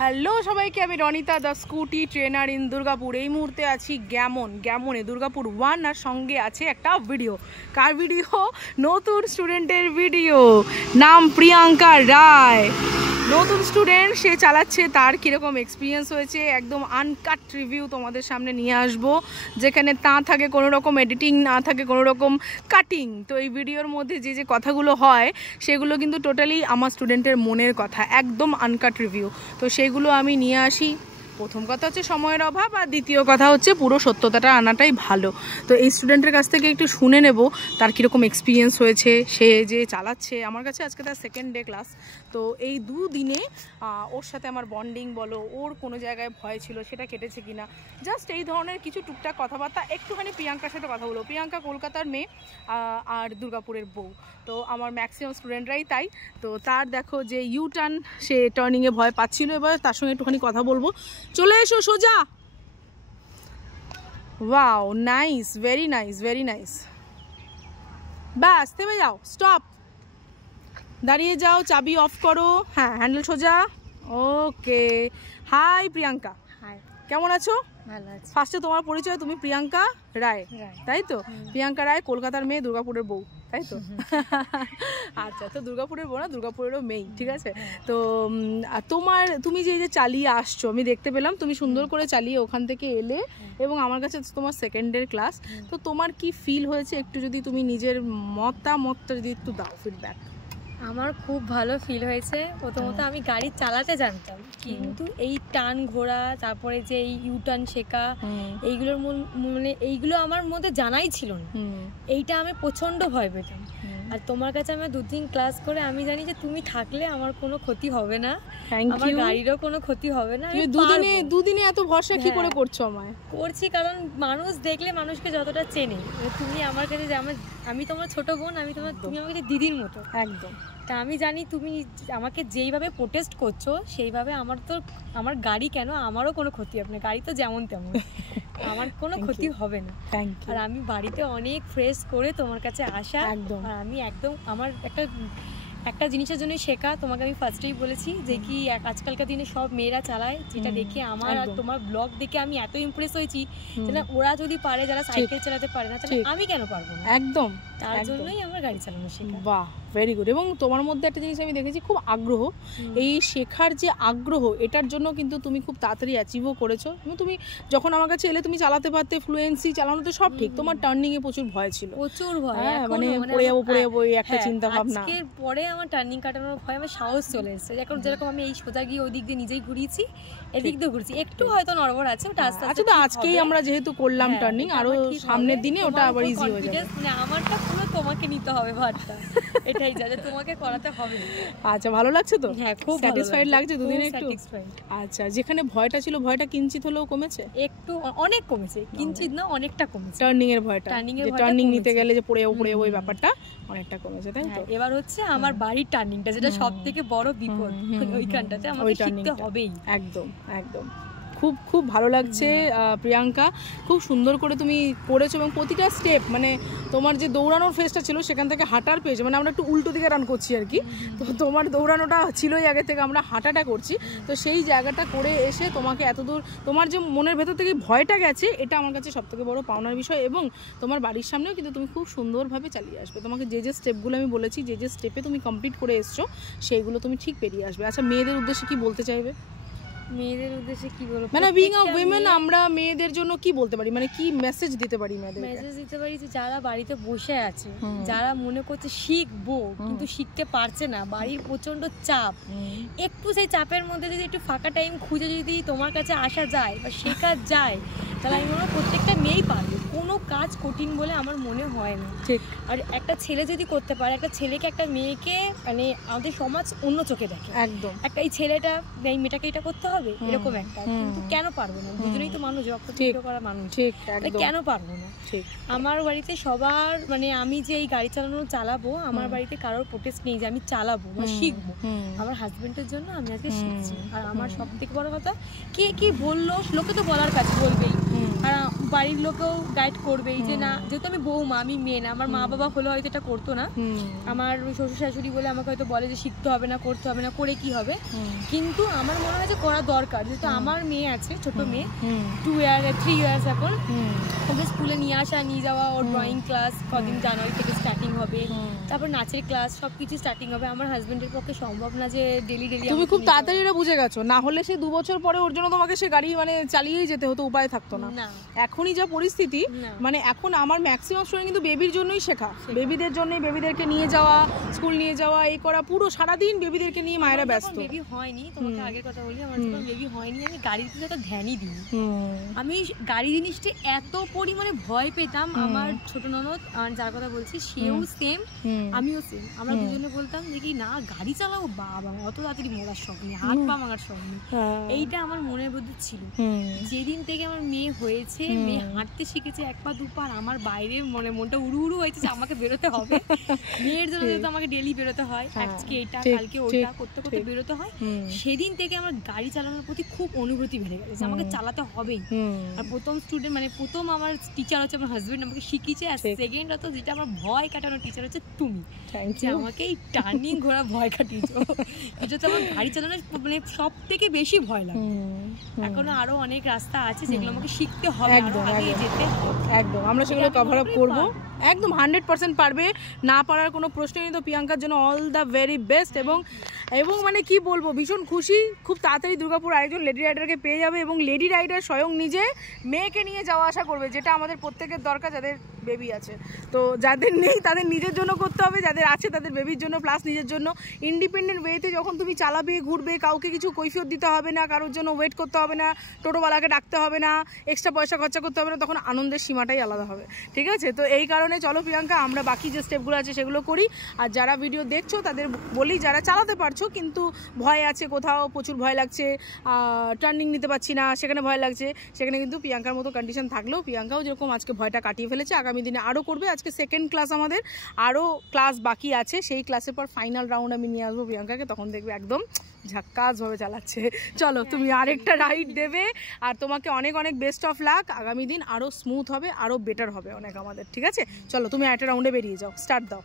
Hello সবাইকে, আমি Ronita the scooty trainer in Durgapur. এই মুহূর্তে আছি গ্যামনে দুর্গাপুর 1, আর সঙ্গে আছে একটা ভিডিও। কার ভিডিও? নতুন স্টুডেন্টের ভিডিও। নাম প্রিয়াঙ্কা রায়, নতুন স্টুডেন্ট। সে চালাচ্ছে, তার কীরকম এক্সপিরিয়েন্স হয়েছে একদম আনকাট রিভিউ তোমাদের সামনে নিয়ে আসবো, যেখানে তা থাকে কোনো রকম এডিটিং, না থাকে কোনো রকম কাটিং। তো এই ভিডিওর মধ্যে যে কথাগুলো হয় সেগুলো কিন্তু টোটালি আমার স্টুডেন্টের মনের কথা, একদম আনকাট রিভিউ। তো সেগুলো আমি নিয়ে আসি। প্রথম কথা হচ্ছে সময়ের অভাব, আর দ্বিতীয় কথা হচ্ছে পুরো সত্যতাটা আনাটাই ভালো। তো এই স্টুডেন্টের কাছ থেকে একটু শুনে নেব তার কীরকম এক্সপিরিয়েন্স হয়েছে, সে যে চালাচ্ছে। আমার কাছে আজকে তার সেকেন্ড ডে ক্লাস। তো এই দুদিনে ওর সাথে আমার বন্ডিং বলো, ওর কোনো জায়গায় ভয় ছিল সেটা কেটেছে কিনা, জাস্ট এই ধরনের কিছু টুকটাক কথাবার্তা। একটুখানি প্রিয়াঙ্কার সাথে কথা বলো। প্রিয়াঙ্কা কলকাতার মেয়ে আর দুর্গাপুরের বউ। তো আমার ম্যাক্সিমাম স্টুডেন্টরাই তাই। তো তার দেখো যে টার্ন, সে টার্নিংয়ে ভয় পাচ্ছিল। এবার তার সঙ্গে একটুখানি কথা বলবো। চলে এসো সোজা। Wow, nice, very nice, very nice. ব্যাস, থেমে যাও, স্টপ, দাঁড়িয়ে যাও, চাবি অফ করো। হ্যাঁ, হ্যান্ডেল সোজা। ওকে। হাই প্রিয়াঙ্কা। হাই, কেমন আছো? ভালো আছি। ফার্স্টে তোমার পরিচয়, তুমি প্রিয়াঙ্কা রায়, তাই তো? প্রিয়াঙ্কা রায় কলকাতার মেয়ে, দুর্গাপুরের বউ, তাই তো? আচ্ছা, তো দুর্গাপুরের বউ না, দুর্গাপুরেরও মেয়ে, ঠিক আছে? তো তুমি যে চালিয়ে আসছো, আমি দেখতে পেলাম তুমি সুন্দর করে চালিয়ে ওখান থেকে এলে, এবং আমার কাছে তোমার সেকেন্ডের ক্লাস। তো তোমার কি ফিল হয়েছে, একটু যদি তুমি নিজের মতামতটা যদি একটু দাও, ফিডব্যাক। আমার খুব ভালো ফিল হয়েছে। প্রথমত আমি গাড়ি চালাতে জানতাম, কিন্তু এই টার্ন ঘোরা, তারপরে যে এই ইউটার্ন শেখা, এইগুলোর মানে এইগুলো আমার মধ্যে জানাই ছিল না। এইটা আমি প্রচণ্ড ভয় পেতাম। আর তোমার কাছে আমি 2 দিন ক্লাস করে আমি জানি যে তুমি থাকলে আমার কোনো ক্ষতি হবে না, আমার গাড়িরও কোনো ক্ষতি হবে না। দুদিনে এত ভরসা কি করে করছো? আমায় করছি কারণ মানুষ দেখলে মানুষকে যতটা চেনে। তুমি আমার কাছে, আমি তোমার ছোট বোন, তুমি আমার কাছে দিদির মতো একদম। তা আমি জানি তুমি আমাকে যেইভাবে প্রোটেস্ট করছো, সেইভাবে আমার গাড়ি কেন, আমারও কোনো ক্ষতি হবে না। গাড়ি তো যেমন তেমন, আমার কোনো ক্ষতি হবে না। আর আমি বাড়িতে অনেক ফ্রেশ করে তোমার কাছে আসা একদম। আর আমি একদম আমার একটা জিনিসের জন্য শেখা, তোমাকে আমি ফার্স্টেই বলেছি যে কি আজকালকার দিনে সব মেয়েরা চালায়, যেটা দেখে আমার আর তোমার ব্লগ দেখে আমি এত ইমপ্রেস হয়েছি যে না, ওরা যদি পারে, যারা সাইকেল চালাতে পারে না, তাহলে আমি কেন পারবো না? একদম, তার জন্যই আমার গাড়ি চালানো শেখা। বাহ, ভেরি গুড। এবং তোমার মধ্যে একটা জিনিস আমি দেখেছি, খুব আগ্রহ। এই শেখার যে আগ্রহ, এটার জন্য কিন্তু তুমি খুব তাড়াতাড়ি অ্যাচিভও করেছো। এবং তুমি যখন আমার কাছে এলে, তুমি চালাতে পারতে, ফ্লুয়েন্সি, চালানো তো সব ঠিক, তোমার টার্নিং এ প্রচুর ভয় ছিল, প্রচুর ভয়। মানে পড়ে যাবো এই একটা চিন্তা ভাবনা। আজকের পরে আমার টার্নিং কাটানোর ভয়, আমার সাহস চলে এসেছে। এখন যেরকম আমি এই সোজা গিয়ে ওদিক দিয়ে নিজেই ঘুরিয়েছি, এদিক দিয়ে ঘুরছি, একটু হয়তো নড়বড় আছে, ওটা আস্তে আস্তে। আজকেই আমরা যেহেতু করলাম টার্নিং, আরো সামনের দিনে ওটা আবার ইজি হয়ে যাবে। মানে আমারটা পুরো তোমাকে নিতে হবে ভারটা, এটাই যা তোমাকে করাতে হবে। আচ্ছা, ভালো লাগছে তো? হ্যাঁ, খুব স্যাটিসফাইড লাগছে দুদিনে একটু? আচ্ছা, যেখানে ভয়টা ছিল, ভয়টা কিঞ্চিত হলেও কমেছে? একটু, অনেক কমেছে, কিঞ্চিত না, অনেকটা কমেছে। টার্নিং এর ভয়টা, টার্নিং নিতে গেলে যে পড়ে যাবো ওই ব্যাপারটা অনেকটা কমেছে, তাই তো? এবার হচ্ছে আমার বাড়ির টার্নিংটা, যেটা সবথেকে বড় বিপদ, ওইখানটাতে আমাকে শিখতে হবেই। একদম একদম। খুব খুব ভালো লাগছে প্রিয়াঙ্কা, খুব সুন্দর করে তুমি করেছো। এবং প্রতিটা স্টেপ, মানে তোমার যে দৌড়ানোর ফেসটা ছিল, সেখান থেকে হাঁটার পেজ, মানে আমরা একটু উল্টো দিকে রান করছি আর কি। তো তোমার দৌড়ানোটা ছিলই আগে থেকে, আমরা হাঁটাটা করছি। তো সেই জায়গাটা করে এসে তোমাকে এতদূর, তোমার যে মনের ভেতর থেকে ভয়টা গেছে, এটা আমার কাছে সবথেকে বড় পাওনার বিষয়। এবং তোমার বাড়ির সামনেও কিন্তু তুমি খুব সুন্দরভাবে চালিয়ে আসবে। তোমাকে যে স্টেপগুলো আমি বলেছি, যে স্টেপে তুমি কমপ্লিট করে এসছো, সেইগুলো তুমি ঠিক পেরিয়ে আসবে। আচ্ছা, মেয়েদের উদ্দেশ্যে কি বলতে চাইবে? মেয়েদের উদ্দেশ্যে কি বলবো, মানে বিং আ উইমেন, আমরা মেয়েদের জন্য কি বলতে পারি, মানে কি মেসেজ দিতে পারি? মেসেজ দিতে পারি যে যারা বাড়িতে বসে আছে, যারা মনে করছে শিখবো কিন্তু শিখতে পারছে না, বাড়ির প্রচন্ড চাপ, একটু সেই চাপের মধ্যে যদি একটু ফাঁকা টাইম খুঁজে যদি তোমার কাছে আসা যায় বা শেখা যায়, তাহলে আমি মনে হয় প্রত্যেকটা মেয়েই পারবে। কোনো কাজ কঠিন বলে আমার মনে হয় না। ঠিক। আর একটা ছেলে যদি করতে পারে, একটা ছেলেকে, একটা মেয়েকে, মানে আমাদের সমাজ অন্য চোখে দেখে একদম। একটা এই ছেলেটা, এই মেয়েটাকে এটা করতে হবে, এরকম একটা, কিন্তু কেন পারবো না? দুজনেই তো মানুষ, রক্ত করা মানুষ, কেন পারবো না? আমার বাড়িতে সবার, মানে আমি যে এই গাড়ি চালাবো, আমার বাড়িতে কারোর প্রোটেস্ট নেই যে আমি চালাবো বা শিখবো। আমার হাজবেন্ডের জন্য আমি আজকে শিখছি। আর আমার সব থেকে বড় কথা, কে কি বললো, লোকে তো বলার কাছে বলবেই, আর বাড়ির লোকেও গাইড করবে যে না, যেহেতু আমি বৌমা, আমি মেয়ে না, আমার মা বাবা হলে হয়তো এটা করতো না, আমার শ্বশুর শাশুড়ি বলে আমাকে হয়তো বলে যে শিখতে হবে না, করতে হবে না, করে কি হবে, কিন্তু আমার মনে হয় যে করা দরকার। যেহেতু আমার মেয়ে আছে, ছোট মেয়ে, 3 ইয়ার্স এখন, ওকে স্কুলে নিয়ে আসা নিয়ে যাওয়া, ওর ড্রয়িং ক্লাস কদিন জানুয়ারি থেকে স্টার্টিং হবে, তারপর নাচের ক্লাস, সবকিছু স্টার্টিং হবে। আমার হাজবেন্ডের পক্ষে সম্ভব না যে ডেলি ডেলি। তুমি খুব তাড়াতাড়ি এটা বুঝে গেছো, না হলে সে 2 বছর পরে ওর জন্য তোমাকে সে গাড়ি মানে চালিয়েই যেতে হতো, উপায় থাকতো না। এখনই যা পরিস্থিতি, মানে এখন আমার ম্যাক্সিমাম স্টুডেন্ট কিন্তু বেবির জন্যই শেখা, বেবিদের জন্যই, বেবিদেরকে নিয়ে যাওয়া, স্কুল নিয়ে যাওয়া, এই করা, পুরো সারাদিন বেবিদেরকে নিয়ে মায়েরা ব্যস্ত। বেবি হয়নি, তোমাকে আগের কথা বলি, আমার যখন বেবি হয়নি আমি গাড়ির দিকে তো ধ্যানই দিই। আমি গাড়ি জিনিসটা এত পরিমাণে ভয় পেতাম। আমার ছোট ননদ, যার কথা বলছি, সেও সেম, আমিও সেম। আমরা দুজনে বলতাম যে কি না গাড়ি চালাবো, বাবা অত তাড়াতাড়ি মরার শখ নেই, হাত পা ভাঙার শখ নেই। এইটা আমার মনের মধ্যে ছিল। যেদিন থেকে আমার মেয়ে হয়েছে, মেয়ে হাঁটতে শিখেছে 1 পা 2 পা, আমার বাইরে মনটা উড়ু উড়ু হয়েছে যে আমাকে বেরোতে হবে। মেয়ের জন্য যেহেতু আমাকে ডেলি বেরোতে হয়, আজকে এটা কালকে ওটা করতে করতে বেরোতে হয়, সেদিন থেকে আমার গাড়ি চালানোর প্রতি খুব অনুভূতি বেড়ে গেছে, আমাকে চালাতে হবেই। আর প্রথম স্টুডেন্ট মানে প্রথম আমার টিচার হচ্ছে আমার হাজবেন্ড, আমাকে শিখিয়েছে। আর সেকেন্ড হতো যেটা আমার ভয় কাটানোর টিচার হচ্ছে তুমি, যে আমাকে এই টার্নিং ঘোরা ভয় কাটিয়েছো। এটা তো আমার গাড়ি চালানোর মানে সব থেকে বেশি ভয় লাগে। এখনো আরো অনেক রাস্তা আছে যেগুলো আমাকে শিখতে হবে, আগে যেতে হবে। একদম আমরা সেগুলো কভার আপ করবো, একদম 100% পারবে, না পারার কোনো প্রশ্নই নেই। তো প্রিয়াঙ্কার জন্য অল দ্য ভেরি বেস্ট। এবং মানে কি বলবো, ভীষণ খুশি, খুব তাড়াতাড়ি দুর্গাপুর আরেকজন লেডি রাইডারকে পেয়ে যাবে, এবং লেডি রাইডার স্বয়ং নিজে মেয়েকে নিয়ে যাওয়া আসা করবে, যেটা আমাদের প্রত্যেকের দরকার যাদের বেবি আছে। তো যাদের নেই তাদের নিজের জন্য করতে হবে, যাদের আছে তাদের বেবির জন্য প্লাস নিজের জন্য। ইন্ডিপেন্ডেন্ট ওয়েতে যখন তুমি চালাবে, ঘুরবে, কাউকে কিছু কৈফিয়ত দিতে হবে না, কারোর জন্য ওয়েট করতে হবে না, টোটোওয়ালাকে ডাকতে হবে না, এক্সট্রা পয়সা খরচা করতে হবে না, তখন আনন্দের সীমাটাই আলাদা হবে। ঠিক আছে, তো এই কারণে চলো প্রিয়াঙ্কা আমরা বাকি যে স্টেপগুলো আছে সেগুলো করি। আর যারা ভিডিও দেখছো তাদের বলি, যারা চালাতে পারছো কিন্তু ভয় আছে, কোথাও প্রচুর ভয় লাগছে, টার্নিং নিতে পারছি না, সেখানে ভয় লাগছে, সেখানে কিন্তু প্রিয়াঙ্কার মতো কন্ডিশন থাকলেও প্রিয়াঙ্কাও যেরকম আজকে ভয়টা কাটিয়ে ফেলেছে, আগামী দিনে আরও করবে। আজকে সেকেন্ড ক্লাস, আমাদের আরও ক্লাস বাকি আছে, সেই ক্লাসের পর ফাইনাল রাউন্ড আমি নিয়ে আসবো প্রিয়াঙ্কাকে, তখন দেখবে একদম ঝাক্কাসভাবে চালাচ্ছে। চলো তুমি আরেকটা রাইড দেবে, আর তোমাকে অনেক অনেক বেস্ট অফ লাক। আগামী দিন আরও স্মুথ হবে, আরও বেটার হবে অনেক আমাদের। ঠিক আছে, চলো তুমি আরেকটা রাউন্ডে বেরিয়ে যাও, স্টার্ট দাও।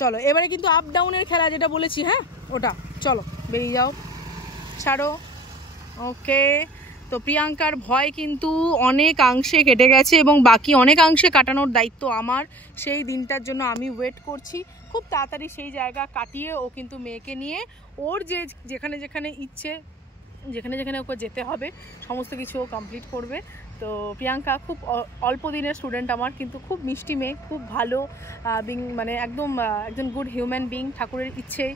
চলো এবারে কিন্তু আপ ডাউনের খেলা যেটা বলেছি, হ্যাঁ ওটা, চলো বেরিয়ে যাও, ছাড়ো। ওকে, তো প্রিয়াঙ্কার ভয় কিন্তু অনেকাংশে কেটে গেছে, এবং বাকি অনেকাংশে কাটানোর দায়িত্ব আমার। সেই দিনটার জন্য আমি ওয়েট করছি, খুব তাড়াতাড়ি সেই জায়গা কাটিয়ে ও কিন্তু মেয়েকে নিয়ে ওর যেখানে যেখানে ইচ্ছে, যেখানে যেখানে ওকে যেতে হবে সমস্ত কিছু ও কমপ্লিট করবে। তো প্রিয়াঙ্কা খুব অল্প দিনের স্টুডেন্ট আমার, কিন্তু খুব মিষ্টি মেয়ে, খুব ভালো মানে একদম একজন গুড হিউম্যান বিং। ঠাকুরের ইচ্ছে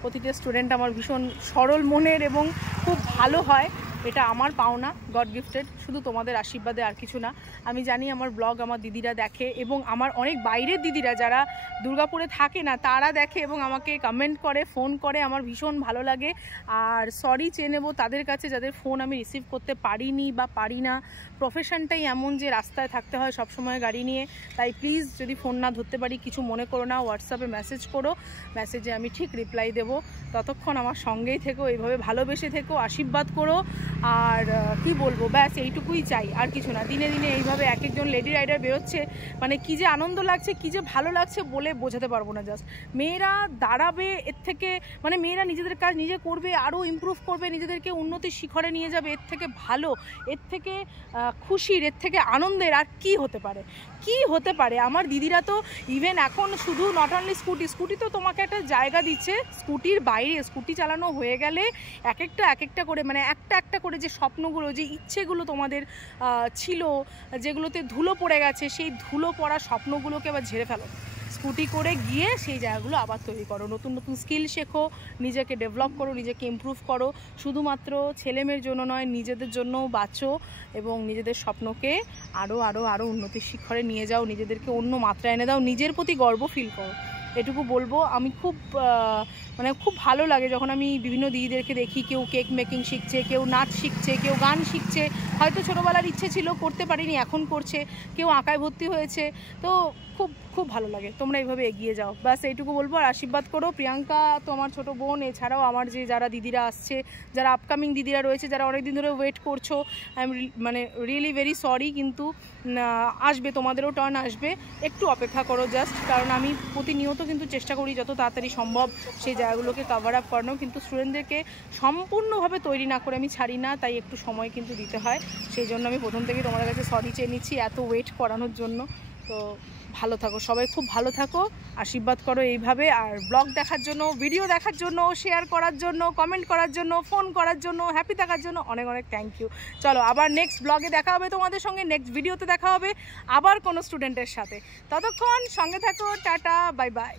প্রতিটা স্টুডেন্ট আমার ভীষণ সরল মনের এবং খুব ভালো হয়, এটা আমার পাওনা, গড গিফটেড, শুধু তোমাদের আশীর্বাদে, আর কিছু না। আমি জানি আমার ব্লগ আমার দিদিরা দেখে, এবং আমার অনেক বাইরের দিদিরা যারা দুর্গাপুরে থাকে না তারা দেখে এবং আমাকে কমেন্ট করে, ফোন করে, আমার ভীষণ ভালো লাগে। আর সরি চেয়ে নেবো তাদের কাছে যাদের ফোন আমি রিসিভ করতে পারিনি বা পারি না, প্রফেশনটাই এমন যে রাস্তায় থাকতে হয় সবসময় গাড়ি নিয়ে। তাই প্লিজ যদি ফোন না ধরতে পারি কিছু মনে করো না, হোয়াটসঅ্যাপে মেসেজ করো, মেসেজে আমি ঠিক রিপ্লাই দেবো। ততক্ষণ আমার সঙ্গেই থেকো, এইভাবে ভালোবেসে থেকো, আশীর্বাদ করো। আর কি বলবো, ব্যাস এইটুকুই চাই, আর কিছু না। দিনে দিনে এইভাবে এক একজন লেডি রাইডার বেরোচ্ছে, মানে কী যে আনন্দ লাগছে, কী যে ভালো লাগছে বলে বোঝাতে পারবো না। জাস্ট মেয়েরা দাঁড়াবে এর থেকে, মানে মেয়েরা নিজেদের কাজ নিজে করবে, আরও ইমপ্রুভ করবে, নিজেদেরকে উন্নতির শিখরে নিয়ে যাবে, এর থেকে ভালো, এর থেকে খুশির, এর থেকে আনন্দের আর কি হতে পারে, কি হতে পারে। আমার দিদিরা তো ইভেন এখন শুধু নট অনলি স্কুটি তো তোমাকে একটা জায়গা দিচ্ছে, স্কুটির বাইরে স্কুটি চালানো হয়ে গেলে এক একটা করে, মানে একটা করে যে স্বপ্নগুলো, যে ইচ্ছেগুলো তোমাদের ছিল, যেগুলোতে ধুলো পড়ে গেছে, সেই ধুলো পড়া স্বপ্নগুলোকে আবার ঝেড়ে ফেলো, স্কুটি করে গিয়ে সেই জায়গাগুলো আবার তৈরি করো, নতুন নতুন স্কিল শেখো, নিজেকে ডেভেলপ করো, নিজেকে ইমপ্রুভ করো। শুধুমাত্র ছেলেমেয়ের জন্য নয়, নিজেদের জন্যও বাঁচো, এবং নিজেদের স্বপ্নকে আরও আরও আরও উন্নতির শিখরে নিয়ে যাও, নিজেদেরকে অন্য মাত্রায় এনে দাও, নিজের প্রতি গর্ব ফিল করো। এটুকু বলবো। আমি খুব ভালো লাগে যখন আমি বিভিন্ন দিদিদেরকে দেখি, কেউ কেক মেকিং শিখছে, কেউ নাচ শিখছে, কেউ গান শিখছে, হয়তো ছোটোবেলার ইচ্ছে ছিল করতে পারিনি এখন করছে, কেউ আঁকায় ভর্তি হয়েছে। তো খুব খুব ভালো লাগে। তোমরা এইভাবে এগিয়ে যাও, ব্যাস এইটুকু বলবো। আর আশীর্বাদ করো। প্রিয়াঙ্কা তো আমার ছোটো বোন, এছাড়াও আমার যে যারা দিদিরা আসছে, যারা আপকামিং দিদিরা রয়েছে, যারা অনেকদিন ধরে ওয়েট করছো, আই এম মানে রিয়েলি ভেরি সরি, কিন্তু আসবে, তোমাদেরও টার্ন আসবে, একটু অপেক্ষা করো জাস্ট। কারণ আমি প্রতিনিয়ত কিন্তু চেষ্টা করি যত তাড়াতাড়ি সম্ভব সেই জায়গাগুলোকে কভার আপ করানো, কিন্তু স্টুডেন্টদেরকে সম্পূর্ণভাবে তৈরি না করে আমি ছাড়ি না, তাই একটু সময় কিন্তু দিতে হয়। সেই জন্য আমি প্রথম থেকেই তোমাদের কাছে সরি চেয়ে নিচ্ছি এত ওয়েট করানোর জন্য। তো ভালো থাকো সবাই, খুব ভালো থাকো, আশীর্বাদ করো এইভাবে। আর ব্লগ দেখার জন্য, ভিডিও দেখার জন্য, শেয়ার করার জন্য, কমেন্ট করার জন্য, ফোন করার জন্য, হ্যাপি থাকার জন্য অনেক অনেক থ্যাংক ইউ। চলো আবার নেক্সট ব্লগে দেখা হবে তোমাদের সঙ্গে, নেক্সট ভিডিওতে দেখা হবে আবার কোনো স্টুডেন্টের সাথে। ততক্ষণ সঙ্গে থাকো, টাটা, বাই বাই।